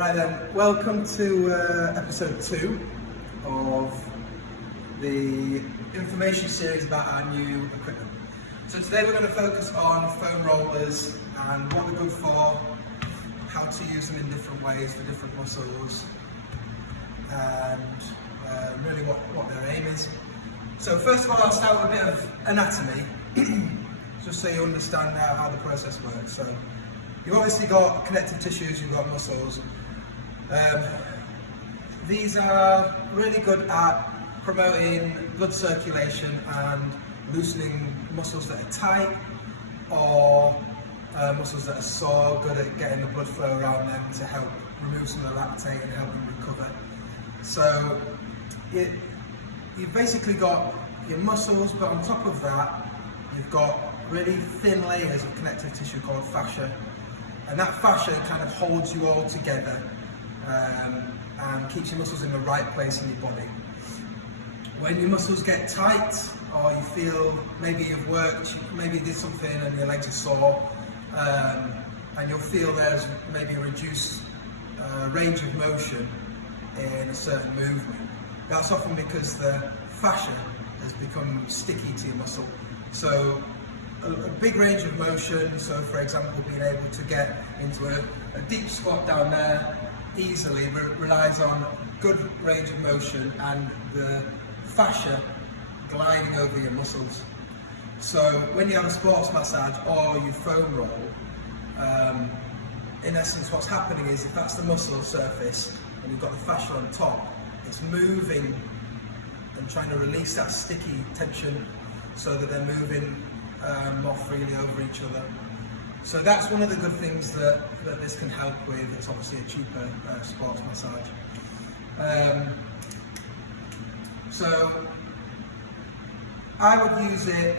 Right then, welcome to episode 2 of the information series about our new equipment. So today we're going to focus on foam rollers and what they're good for, how to use them in different ways for different muscles, and really what their aim is. So first of all, I'll start with a bit of anatomy, just so you understand how the process works. So you've obviously got connective tissues, you've got muscles. These are really good at promoting blood circulation and loosening muscles that are tight or muscles that are sore, good at getting the blood flow around them to help remove some of the lactate and help them recover. So you've basically got your muscles, but on top of that you've got really thin layers of connective tissue called fascia, and that fascia kind of holds you all together and keeps your muscles in the right place in your body. When your muscles get tight, or you feel maybe you've worked, maybe you did something and your legs are sore, and you'll feel there's maybe a reduced range of motion in a certain movement. That's often because the fascia has become sticky to your muscle. So a big range of motion, so for example being able to get into a deep squat down there easily relies on good range of motion and the fascia gliding over your muscles. So when you have a sports massage or you foam roll, in essence what's happening is, if that's the muscle surface and you've got the fascia on top, it's moving and trying to release that sticky tension so that they're moving more freely over each other. So that's one of the good things that this can help with. It's obviously a cheaper sports massage. So I would use it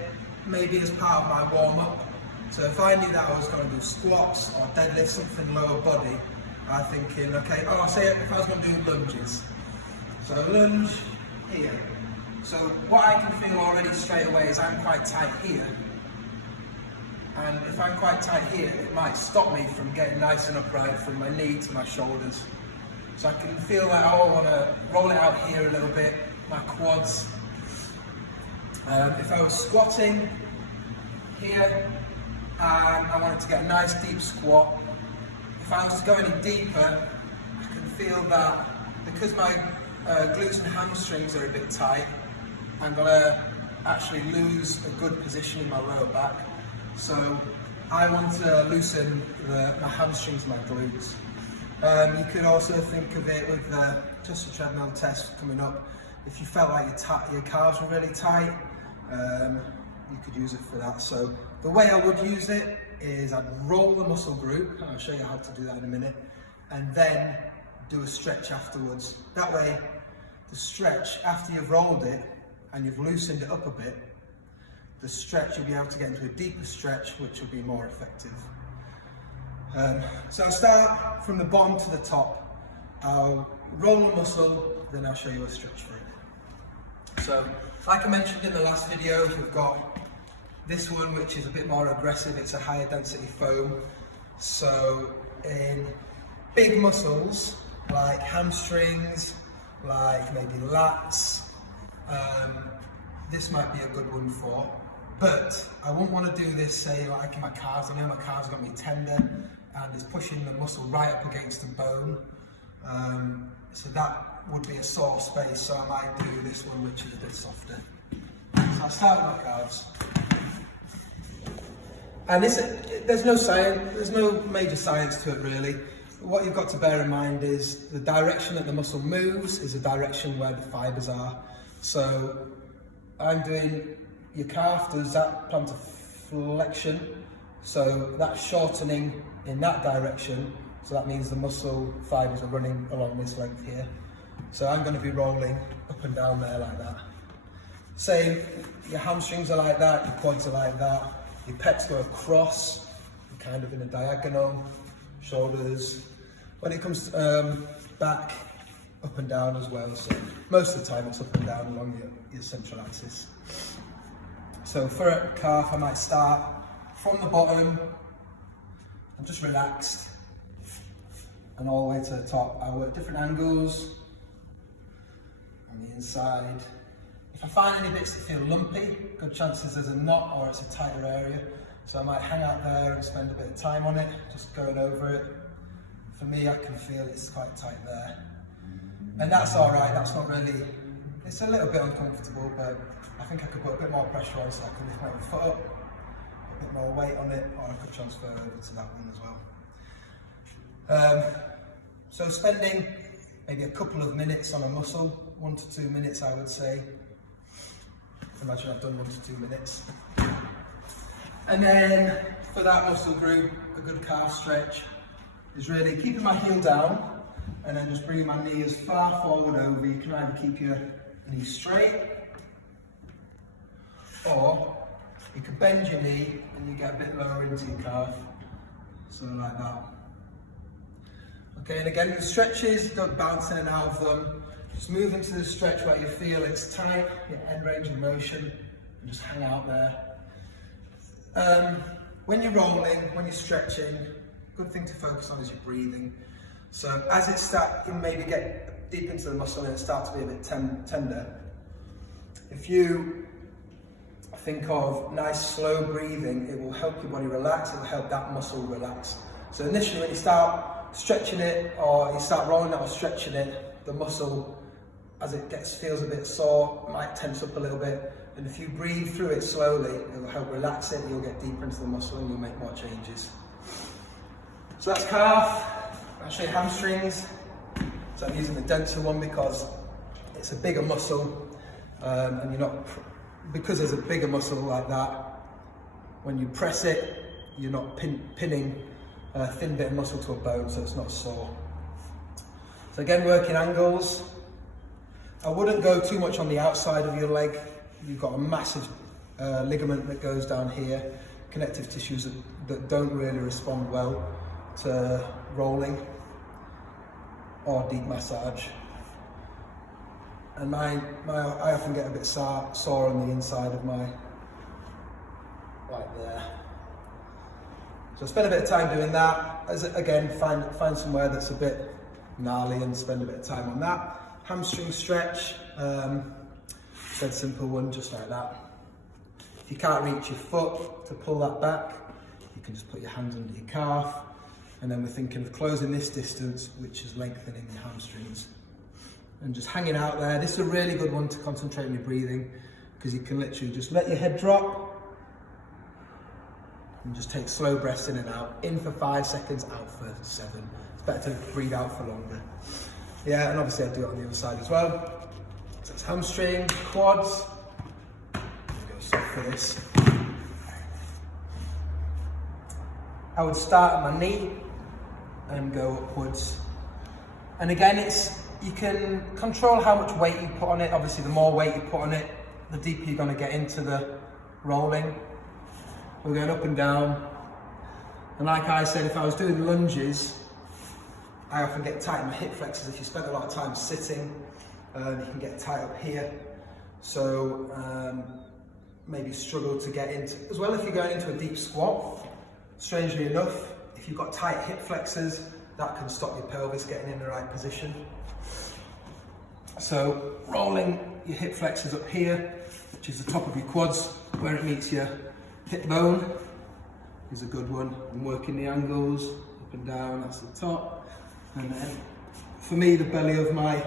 maybe as part of my warm-up. So if I knew that I was going to do squats or deadlift, something lower body, I'm thinking, okay, I'll say if I was going to do lunges. So lunge here. So what I can feel already straight away is I'm quite tight here. And if I'm quite tight here, it might stop me from getting nice and upright from my knee to my shoulders. So I can feel like I want to roll it out here a little bit, my quads. If I was squatting here and I wanted to get a nice deep squat, if I was to go any deeper, I can feel that because my glutes and hamstrings are a bit tight, I'm going to actually lose a good position in my lower back. So I want to loosen my hamstrings and my glutes. You could also think of it with just a treadmill test coming up. If you felt like your calves were really tight, you could use it for that. So the way I would use it is I'd roll the muscle group, and I'll show you how to do that in a minute, and then do a stretch afterwards. That way, the stretch, after you've rolled it and you've loosened it up a bit, the stretch, you'll be able to get into a deeper stretch, which will be more effective. So I'll start from the bottom to the top. I'll roll a muscle, then I'll show you a stretch for it. So, like I mentioned in the last video, we've got this one, which is a bit more aggressive. It's a higher density foam. So in big muscles, like hamstrings, like maybe lats, this might be a good one for. But I wouldn't want to do this, say, like in my calves. I know my calves got me tender and it's pushing the muscle right up against the bone. So that would be a sore space, so I might do this one, which is a bit softer. So I'll start with my calves. And there's no science, there's no major science to it really. What you've got to bear in mind is the direction that the muscle moves is the direction where the fibres are. So I'm doing your calf, does that plantar flexion, so that's shortening in that direction, so that means the muscle fibres are running along this length here. So I'm going to be rolling up and down there like that. Same, your hamstrings are like that, your quads are like that, your pecs go across, you're kind of in a diagonal, shoulders. When it comes to back, up and down as well, so most of the time it's up and down along your central axis. So for a calf, I might start from the bottom and just relaxed and all the way to the top. I work different angles on the inside. If I find any bits that feel lumpy, good chances there's a knot or it's a tighter area. So I might hang out there and spend a bit of time on it, just going over it. For me, I can feel it's quite tight there. And that's all right, that's not really, it's a little bit uncomfortable, but I think I could put a bit more pressure on so I can lift my foot up, a bit more weight on it, or I could transfer over to that one as well. So spending maybe a couple of minutes on a muscle, 1 to 2 minutes I would say. Imagine I've done 1 to 2 minutes. And then for that muscle group, a good calf stretch is really keeping my heel down and then just bringing my knee as far forward over. You can either keep your knee straight or you can bend your knee and you get a bit lower into your calf. So like that. Okay, and again the stretches, don't bounce in and out of them. Just move into the stretch where you feel it's tight, your end range of motion, and just hang out there. When you're rolling, when you're stretching, good thing to focus on is your breathing. So as it starts, you maybe get deep into the muscle and it starts to be a bit tender. If you think of nice slow breathing, it will help your body relax, it will help that muscle relax. So initially when you start stretching it or you start rolling out or stretching it, the muscle, as it feels a bit sore, might tense up a little bit. And if you breathe through it slowly, it will help relax it, you'll get deeper into the muscle and you'll make more changes. So that's calf. I'll show you hamstrings. So I'm using the denser one because it's a bigger muscle and you're not, because there's a bigger muscle like that, when you press it, you're not pinning a thin bit of muscle to a bone, so it's not sore. So again, working angles. I wouldn't go too much on the outside of your leg. You've got a massive ligament that goes down here, connective tissues that don't really respond well to rolling or deep massage. And I often get a bit sore on the inside of my, right there. So spend a bit of time doing that. Again, find somewhere that's a bit gnarly and spend a bit of time on that. Hamstring stretch, dead simple one, just like that. If you can't reach your foot to pull that back, you can just put your hands under your calf, and then we're thinking of closing this distance, which is lengthening your hamstrings. And just hanging out there. This is a really good one to concentrate on your breathing, because you can literally just let your head drop, and just take slow breaths in and out. In for 5 seconds, out for 7. It's better to breathe out for longer. Yeah, and obviously I do it on the other side as well. So it's hamstring, quads. Go soft for this. I would start at my knee and go upwards. And again, you can control how much weight you put on it. Obviously, the more weight you put on it, the deeper you're going to get into the rolling. We're going up and down. And like I said, if I was doing lunges, I often get tight in my hip flexors. If you spend a lot of time sitting, you can get tight up here. So maybe struggle to get into, as well if you're going into a deep squat, strangely enough, if you've got tight hip flexors, that can stop your pelvis getting in the right position. So rolling your hip flexors up here, which is the top of your quads, where it meets your hip bone, is a good one. And working the angles, up and down, that's the top. And then, for me, the belly of my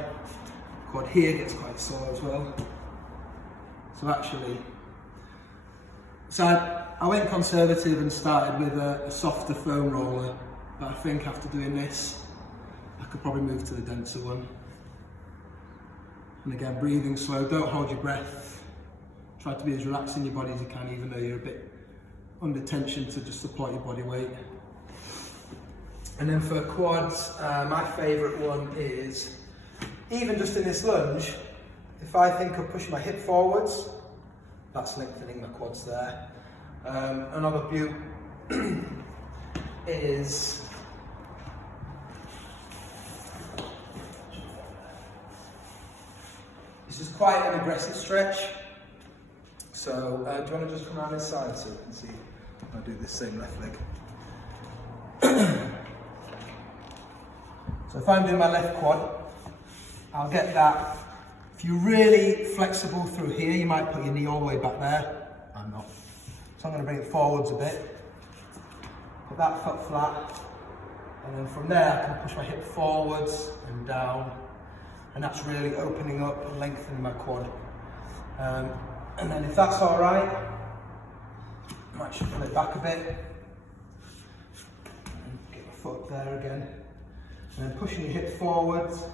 quad here gets quite sore as well. So actually, I went conservative and started with a softer foam roller, but I think after doing this, I could probably move to the denser one. And again, breathing slow, don't hold your breath. Try to be as relaxed in your body as you can, even though you're a bit under tension, to just support your body weight. And then for quads, my favourite one is, even just in this lunge, if I think of pushing my hip forwards, that's lengthening my quads there. Another view is this is quite an aggressive stretch. So do you want to just come around this side so you can see? I'll do this same left leg. So if I'm doing my left quad, I'll get that. If you're really flexible through here, you might put your knee all the way back there. I'm not. So I'm going to bring it forwards a bit. Put that foot flat. And then from there, I can push my hip forwards and down. And that's really opening up and lengthening my quad. And then if that's all right, I might shuffle it back a bit. And get my foot there again. And then pushing your hip forwards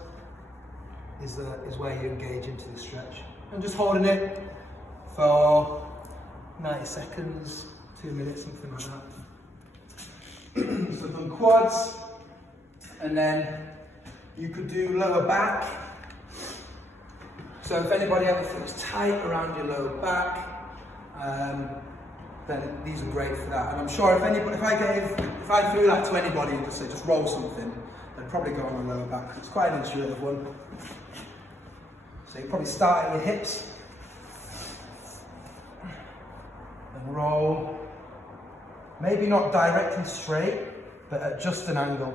is where you engage into the stretch. And just holding it for 90 seconds, 2 minutes, something like that. So I've done quads, and then you could do lower back. So if anybody ever feels tight around your lower back, then these are great for that. And I'm sure if I threw that to anybody and just roll something, they'd probably go on the lower back. It's quite an intuitive one. So you probably start at your hips and roll. Maybe not directly straight, but at just an angle.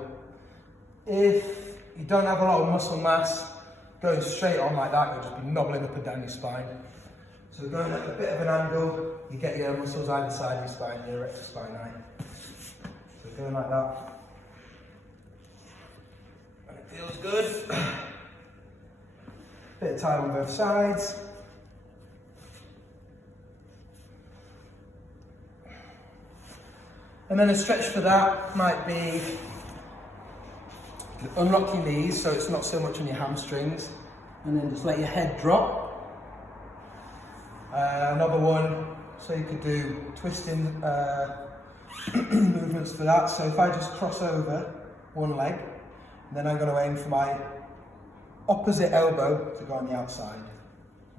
If you don't have a lot of muscle mass, going straight on like that, you'll just be knobbling up and down your spine. So going at a bit of an angle, you get your muscles either side of your spine, your erector spinae. So going like that. And it feels good. Bit of time on both sides. And then a stretch for that might be unlock your knees so it's not so much on your hamstrings, and then just let your head drop. Another one, so you could do twisting movements for that. So if I just cross over one leg, then I'm going to aim for my opposite elbow to go on the outside.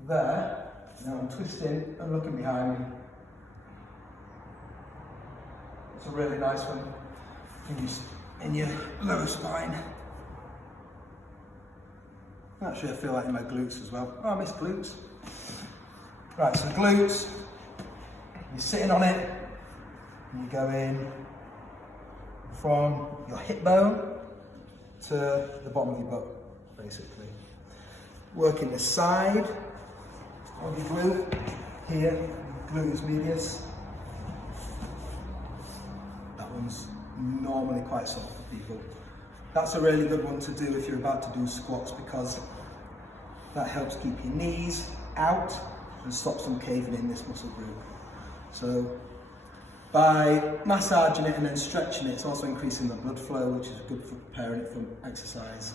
There, now I'm twisting and looking behind me. It's a really nice one in your lower spine. Actually, I feel like in my glutes as well. Oh, I miss glutes. Right, so glutes, you're sitting on it, and you go in from your hip bone to the bottom of your butt, basically. Working the side of your glute, here, gluteus medius. That one's normally quite soft for people. That's a really good one to do if you're about to do squats, because that helps keep your knees out and stops them caving in this muscle group. So by massaging it and then stretching it, it's also increasing the blood flow, which is good for preparing it for exercise.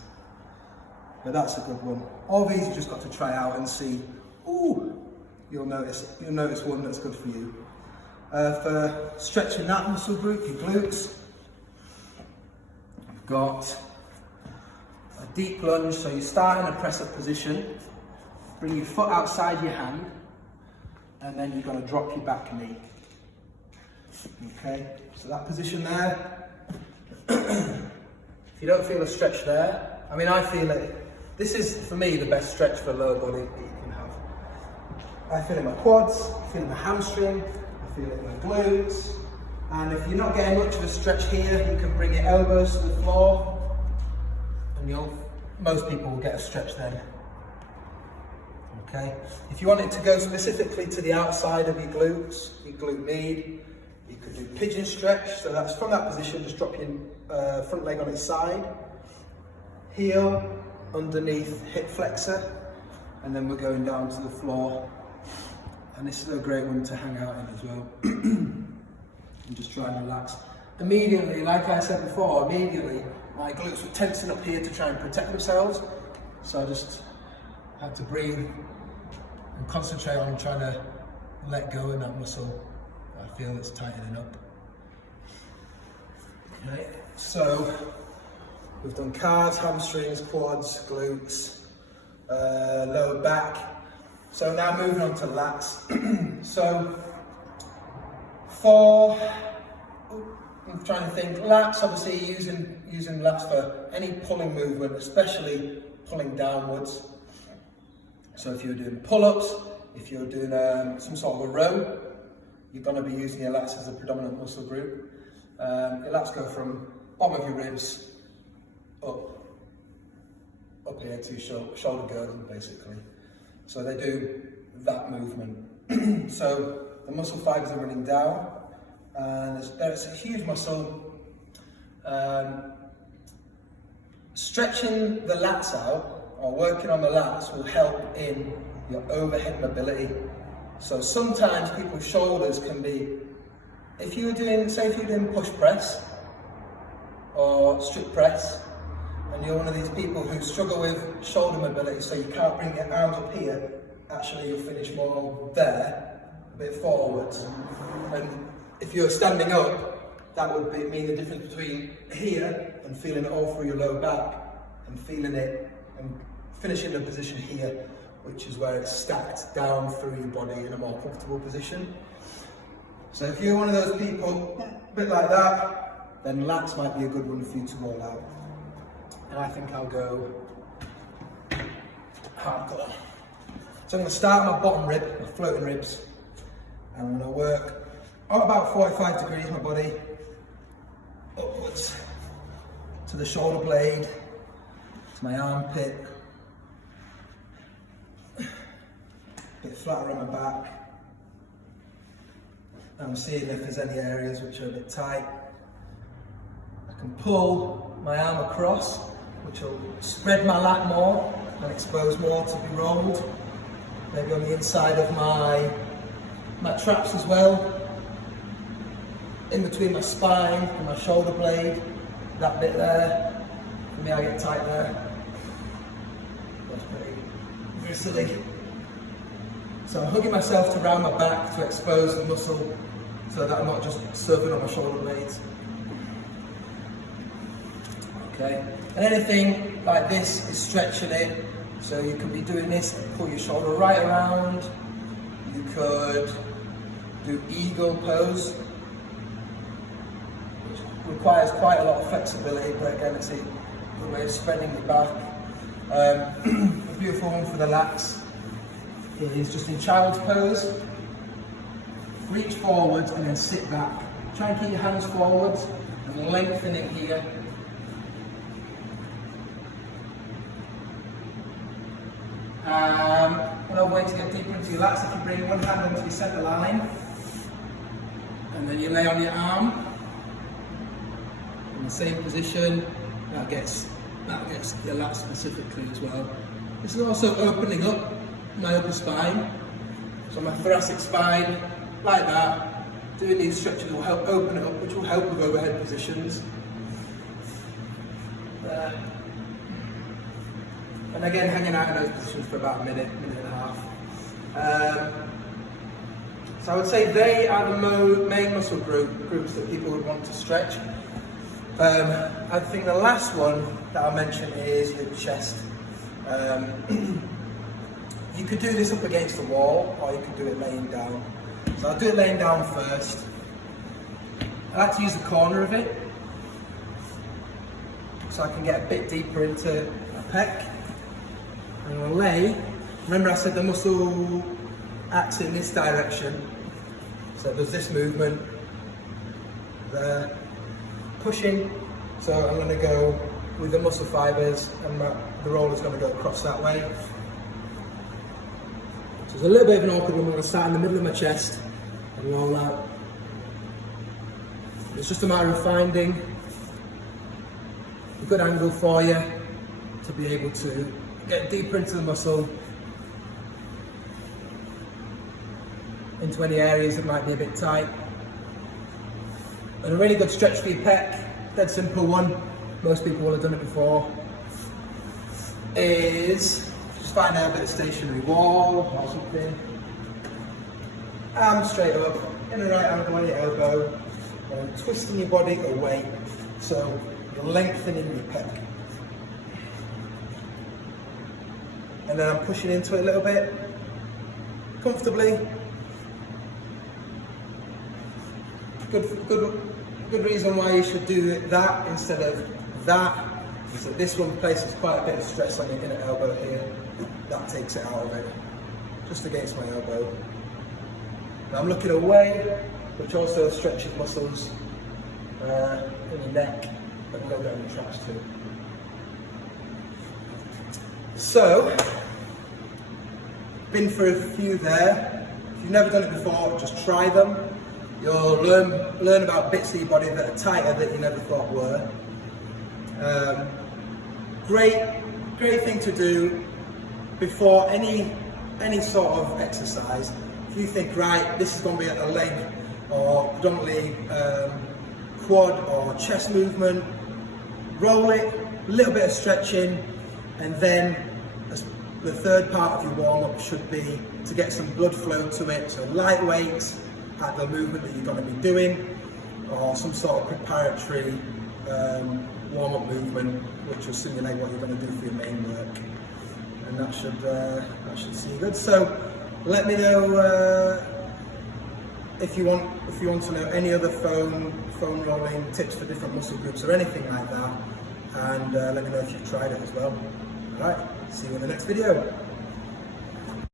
But that's a good one. All these you've just got to try out and see. Ooh, you'll notice one that's good for you. For stretching that muscle group, your glutes, you've got a deep lunge. So you start in a press-up position, bring your foot outside your hand, and then you're going to drop your back knee. Okay, so that position there. If you don't feel a stretch there, I mean, I feel it. This is, for me, the best stretch for lower body that you can have. I feel it in my quads, I feel it in my hamstring, I feel it in my glutes. And if you're not getting much of a stretch here, you can bring your elbows to the floor, and most people will get a stretch then. Okay. If you want it to go specifically to the outside of your glutes, your glute med, you could do pigeon stretch. So that's from that position, just drop your front leg on its side, heel underneath hip flexor, and then we're going down to the floor. And this is a great one to hang out in as well. And just try and relax. Immediately, like I said before, my glutes were tensing up here to try and protect themselves. So I just had to breathe and concentrate on trying to let go of that muscle. I feel it's tightening up. Okay, so we've done calves, hamstrings, quads, glutes, lower back. So now moving on to lats. So I'm trying to think, lats, obviously using lats for any pulling movement, especially pulling downwards. So if you're doing pull-ups, if you're doing some sort of a row, you're going to be using your lats as a predominant muscle group. Your lats go from bottom of your ribs up up here to shoulder girdle basically. So they do that movement. So the muscle fibers are running down, and there's a huge muscle. Stretching the lats out, or working on the lats, will help in your overhead mobility. So sometimes people's shoulders can be, if you were doing, say if you're doing push press or strict press, and you're one of these people who struggle with shoulder mobility, so you can't bring your arms up here, actually you'll finish more there, a bit forwards. And if you're standing up, that would mean the difference between here and feeling it all through your lower back, and feeling it and finishing the position here, which is where it's stacked down through your body in a more comfortable position. So if you're one of those people, a bit like that, then lats might be a good one for you to roll out. And I think I'll go hardcore. So I'm going to start my bottom rib, my floating ribs, and I'm going to work at about 45 degrees my body upwards to the shoulder blade, to my armpit, a bit flatter on my back. I'm seeing if there's any areas which are a bit tight. I can pull my arm across, which will spread my lat more and expose more to be rolled. Maybe on the inside of my traps as well. In between my spine and my shoulder blade, that bit there. For me, I get tight there. That's very silly. So I'm hugging myself to round my back to expose the muscle so that I'm not just surfing on my shoulder blades. Okay, and anything like this is stretching it. So you could be doing this and pull your shoulder right around. You could do eagle pose, which requires quite a lot of flexibility, but again, it's a good way of spreading your back. A beautiful one for the lats is just in child's pose. Reach forwards and then sit back. Try and keep your hands forwards and lengthening here. Another way to get deeper into your lats, if you bring one hand onto your centre line, and then you lay on your arm in the same position, that gets the lats specifically as well. This is also opening up my upper spine, so my thoracic spine, like that. Doing these stretches will help open it up, which will help with overhead positions. There. And again, hanging out in those positions for about a minute and a half. So I would say they are the main muscle groups that people would want to stretch. I think the last one that I'll mention is your chest. You could do this up against the wall, or you could do it laying down. So I'll do it laying down first. I like to use the corner of it, so I can get a bit deeper into my pec. I'm going to lay. Remember I said the muscle acts in this direction, so there's this movement there, pushing, so I'm going to go with the muscle fibres and the roller's going to go across that way. So it's a little bit of an awkward one. I'm going to start in the middle of my chest and roll out. It's just a matter of finding a good angle for you to be able to get deeper into the muscle, into any areas that might be a bit tight. And a really good stretch for your pec, dead simple one, most people will have done it before, is just find out a bit of stationary wall or something. Arms straight up, in a right angle on your elbow, and twisting your body away, so you're lengthening your pec. And then I'm pushing into it a little bit, comfortably. Good reason why you should do that instead of that is that this one places quite a bit of stress on your inner elbow here. That takes it out of it, just against my elbow. Now I'm looking away, which also stretches muscles in your neck, but a little bit on your traps too. So, been through a few there. If you've never done it before, just try them. You'll learn about bits of your body that are tighter that you never thought were. Great thing to do before any sort of exercise. If you think, right, this is going to be at the leg or predominantly quad or chest movement, roll it, a little bit of stretching, and then the third part of your warm-up should be to get some blood flow to it, so light weights at the movement that you're going to be doing, or some sort of preparatory warm-up movement which will simulate what you're going to do for your main work, and that should see you good. So let me know if you want to know any other foam rolling tips for different muscle groups or anything like that, and let me know if you've tried it as well. Alright, see you in the next video.